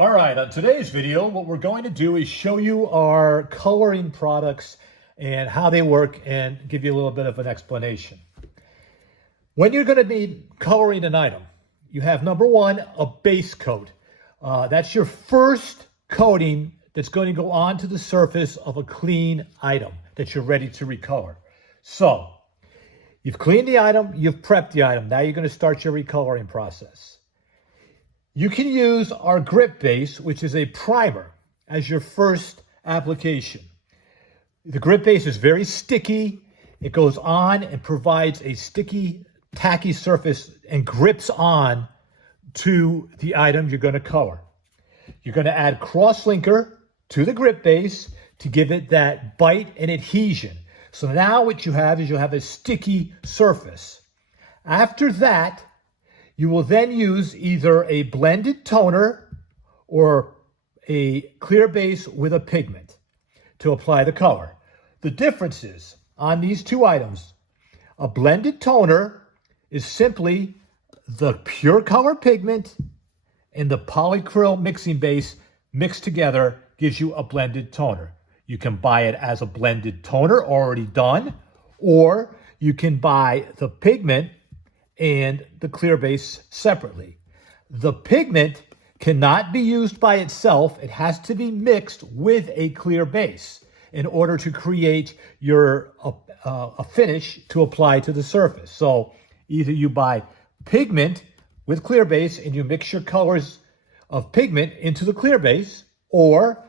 All right, on today's video, what we're going to do is show you our coloring products and how they work and give you a little bit of an explanation. When you're going to be coloring an item, you have number one, a base coat. That's your first coating that's going to go onto the surface of a clean item that you're ready to recolor. So, you've cleaned the item, you've prepped the item. Now you're going to start your recoloring process. You can use our grip base, which is a primer, as your first application. The grip base is very sticky. It goes on and provides a sticky, tacky surface and grips on to the item you're going to color. You're going to add cross-linker to the grip base to give it that bite and adhesion. So now what you have is you'll have a sticky surface. After that, you will then use either a blended toner or a clear base with a pigment to apply the color. The difference is on these two items, a blended toner is simply the pure color pigment and the polycryl mixing base mixed together gives you a blended toner. You can buy it as a blended toner already done, or you can buy the pigment and the clear base separately. The pigment cannot be used by itself. It has to be mixed with a clear base in order to create your a finish to apply to the surface. So either you buy pigment with clear base and you mix your colors of pigment into the clear base, or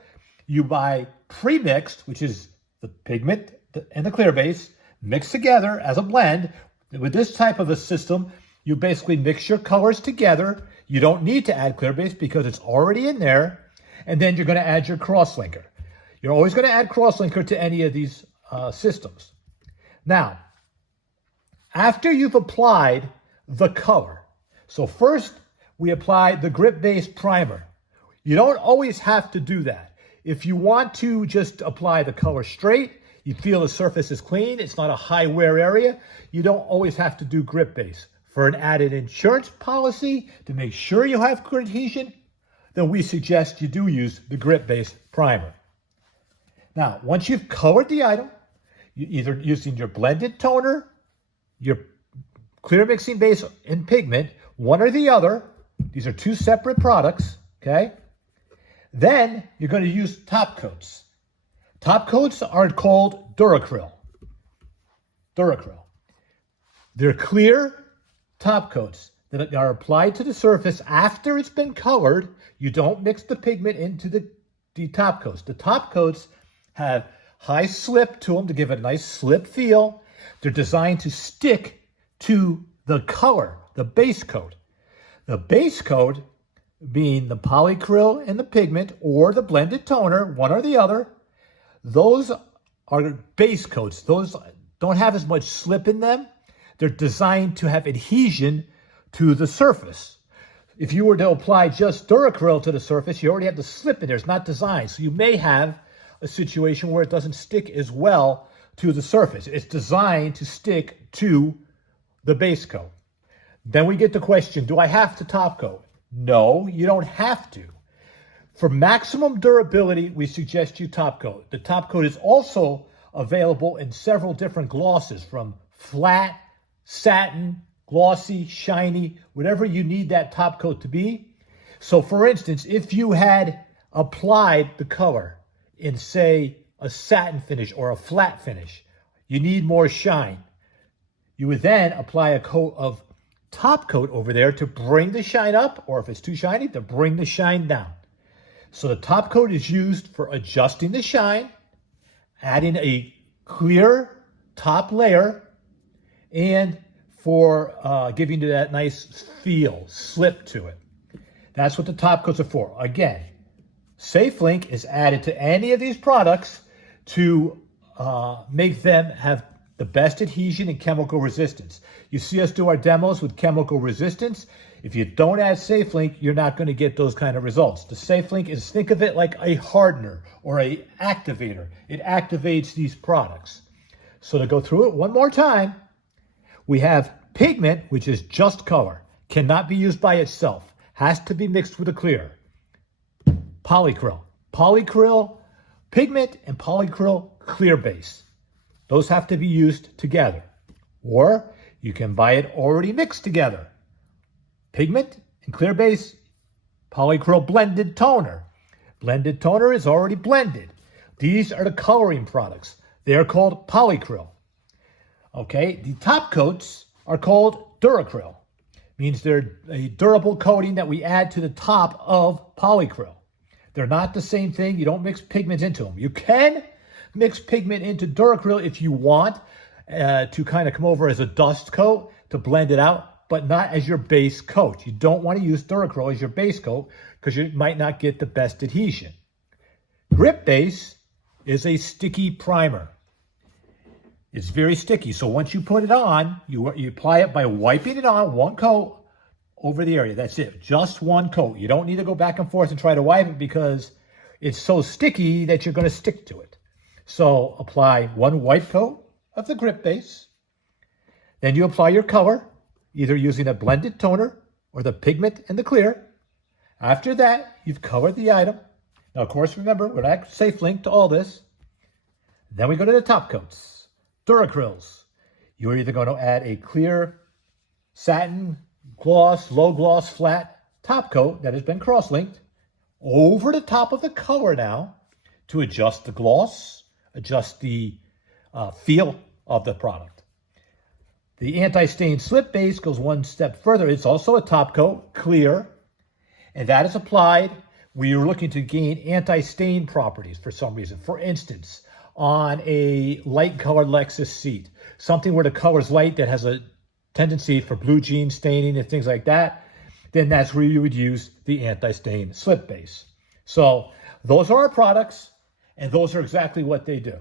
you buy pre-mixed, which is the pigment and the clear base mixed together as a blend. With this type of a system, you basically mix your colors together. You don't need to add clear base because it's already in there. And then you're going to add your cross-linker. You're always going to add cross-linker to any of these systems. Now, after you've applied the color, so first we apply the grip base primer. You don't always have to do that. If you want to just apply the color straight, you feel the surface is clean, it's not a high wear area, you don't always have to do grip base. For an added insurance policy to make sure you have good adhesion, then we suggest you do use the grip base primer. Now, once you've colored the item, you either using your blended toner, your clear mixing base and pigment, one or the other, these are two separate products, okay? Then you're going to use Topcoats. Topcoats are called Duracryl. They're clear Topcoats that are applied to the surface after it's been colored. You don't mix the pigment into the Topcoats. The Topcoats have high slip to them to give it a nice slip feel. They're designed to stick to the color, the base coat. The base coat being the polycryl and the pigment or the blended toner, one or the other. Those are base coats. Those don't have as much slip in them. They're designed to have adhesion to the surface. If you were to apply just Duracryl to the surface, you already have the slip in there. It's not designed. So you may have a situation where it doesn't stick as well to the surface. It's designed to stick to the base coat. Then we get the question, do I have to top coat? No, you don't have to. For maximum durability, we suggest you top coat. The top coat is also available in several different glosses, from flat, satin, glossy, shiny, whatever you need that top coat to be. So for instance, if you had applied the color in, say, a satin finish or a flat finish, you need more shine. You would then apply a coat of top coat over there to bring the shine up, or if it's too shiny, to bring the shine down. So the top coat is used for adjusting the shine, adding a clear top layer, and for giving it that nice feel, slip to it. That's what the top coats are for. Again, SafeLink is added to any of these products to make them have the best adhesion and chemical resistance. You see us do our demos with chemical resistance. If you don't add SafeLink, you're not going to get those kind of results. The SafeLink is, think of it like a hardener or a activator. It activates these products. So to go through it one more time, we have pigment, which is just color, cannot be used by itself, has to be mixed with a clear. Polycryl. Polycryl pigment and polycryl clear base. Those have to be used together. Or you can buy it already mixed together. Pigment and clear base, polycryl blended toner. Blended toner is already blended. These are the coloring products. They are called Polycryl. Okay, the top coats are called Duracryl. Means they're a durable coating that we add to the top of Polycryl. They're not the same thing. You don't mix pigments into them. You can mix pigment into Duracryl if you want to kind of come over as a dust coat to blend it out, but not as your base coat. You don't want to use Duracryl as your base coat because you might not get the best adhesion. Grip base is a sticky primer. It's very sticky. So once you put it on, you apply it by wiping it on one coat over the area. That's it. Just one coat. You don't need to go back and forth and try to wipe it because it's so sticky that you're going to stick to it. So apply one white coat of the grip base. Then you apply your color, either using a blended toner or the pigment and the clear. After that, you've covered the item. Now, of course, remember, we're not safe link to all this. Then we go to the top coats. Duracryls. You're either going to add a clear satin gloss, low gloss, flat top coat that has been cross-linked over the top of the color now to adjust the gloss, adjust the feel of the product. The anti-stain slip base goes one step further. It's also a top coat, clear, and that is applied when you're looking to gain anti-stain properties for some reason. For instance, on a light-colored Lexus seat, something where the color's light that has a tendency for blue jean staining and things like that, then that's where you would use the anti-stain slip base. So those are our products, and those are exactly what they do.